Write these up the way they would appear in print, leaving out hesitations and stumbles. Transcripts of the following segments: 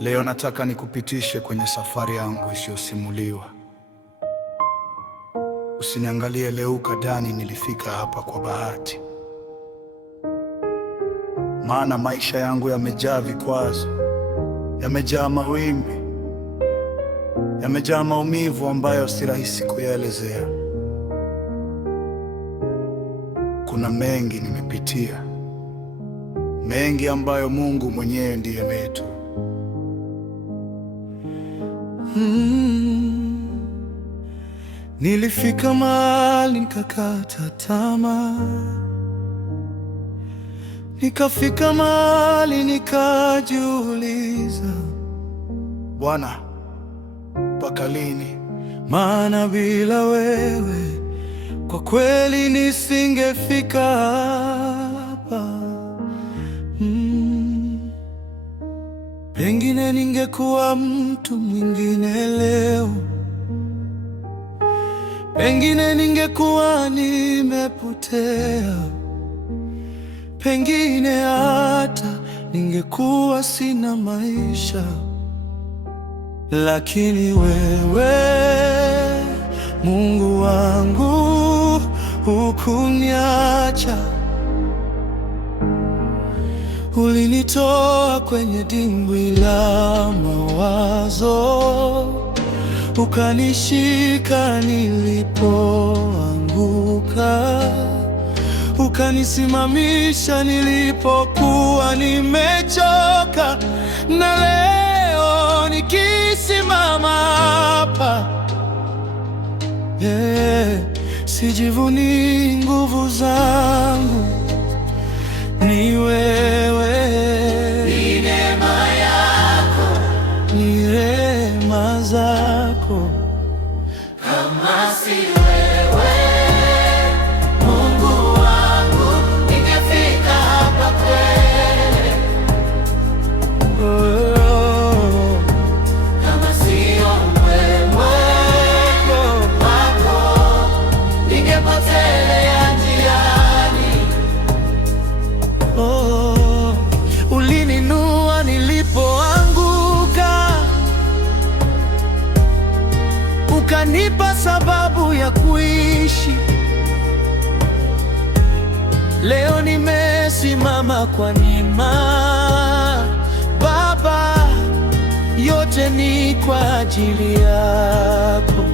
Leo nataka nikupitishe kwenye safari yangu isiyosimuliwa. Usiniangalie leo ukadhani nilifika hapa kwa bahati, maana maisha yangu yamejaa vikwazo, yamejaa mawimbi, yamejaa maumivu ambayo si rahisi kuyaelezea. Kuna mengi nimepitia, mengi ambayo Mungu mwenyewe ndiye ametu. Nilifika mahali nikakata tamaa, nikafika mahali nikajiuliza, Bwana, mpaka lini? Maana bila wewe kwa kweli nisingefika hapa. Pengine ningekuwa mtu mwingine leo, pengine ningekuwa nimepotea, pengine hata ningekuwa sina maisha. Lakini wewe, Mungu wangu, hukuniacha. Ulinitoa kwenye dimbwi la mawazo, ukanishika nilipoanguka, ukanisimamisha nilipokuwa nimechoka. Na leo nikisimama hapa, sijivuni nguvu zangu, ni wewe. Ni neema yako, ni rehema zako. Kama si wewe, Mungu wangu, ningefika hapa kweli. Kama sio wema wako, ningepotelea njiani. Ulininua nilipoanguka, ukanipa sababu ya kuishi. Leo nimesimama kwa neema, Baba, yote ni kwa ajili yako.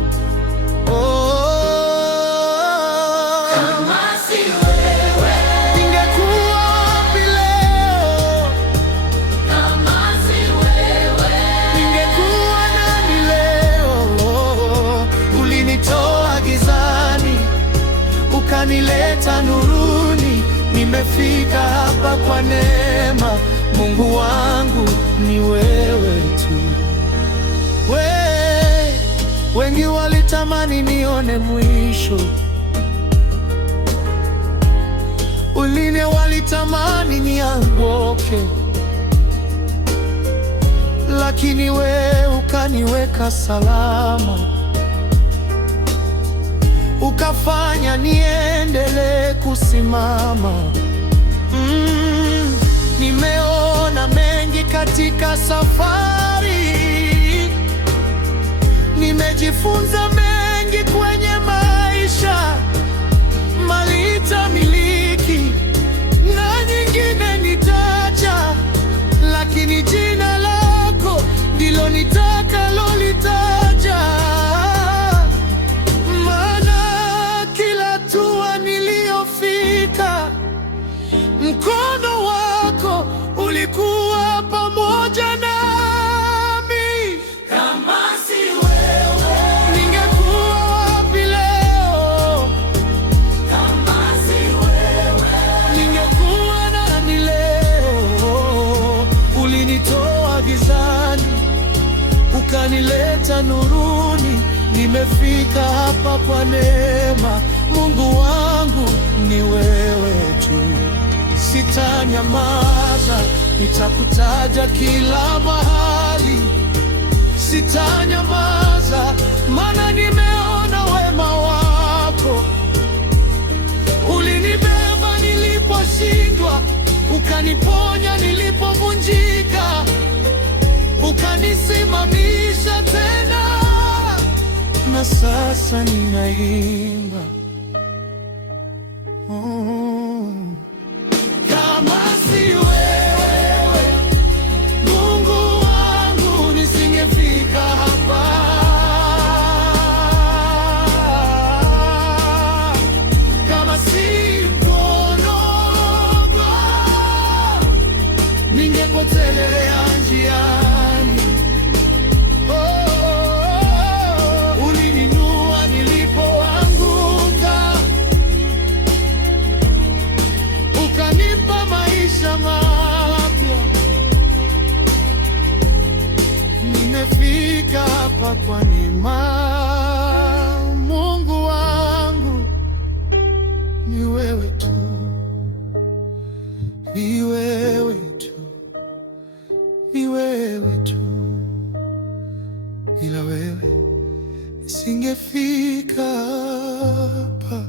Kama si wewe, ningekuwa wapi leo? kama si wewe, Ningekuwa nani leo? Ulinitoa gizani, ukanileta nuruni. Nimefika hapa kwa neema. Mungu wangu, ni wewe tu. Wengi walitamani nione mwisho, wengine walitamani nianguke, lakini wewe ukaniweka salama, ukafanya niendelee kusimama. Nimeona mengi katika safari, nimejifunza mengi kwenye maisha. Mali nitamiliki na nyingine nitaacha, lakini jina lako ndilo nitakalolitaja. Maana kila hatua niliyofika, mkono wako ulikuwa pamoja nami. kama si wewe, Ningekuwa wapi leo? kama si wewe, Ningekuwa nani leo? Ulinitoa gizani, ukanileta nuruni. Nimefika hapa kwa neema. Mungu wangu, ni wewe tu. Sitanyamaza, nitakutaja kila mahali. Sitanyamaza, maana nimeona wema wako. Ulinibeba niliposhindwa, ukaniponya nilipovunjika, na sasa ninaimba. Kama si wewe Mungu wangu nisingefika hapa. Kama si mkono wako ningepotelea njiani. Ulininua nilipoanguka, ukanipa maisha mapya. Nimefika hapa kwa neema. Mungu wangu ni wewe tu, ni wewe tu, ni wewe tu. Bila wewe nisingefika hapa.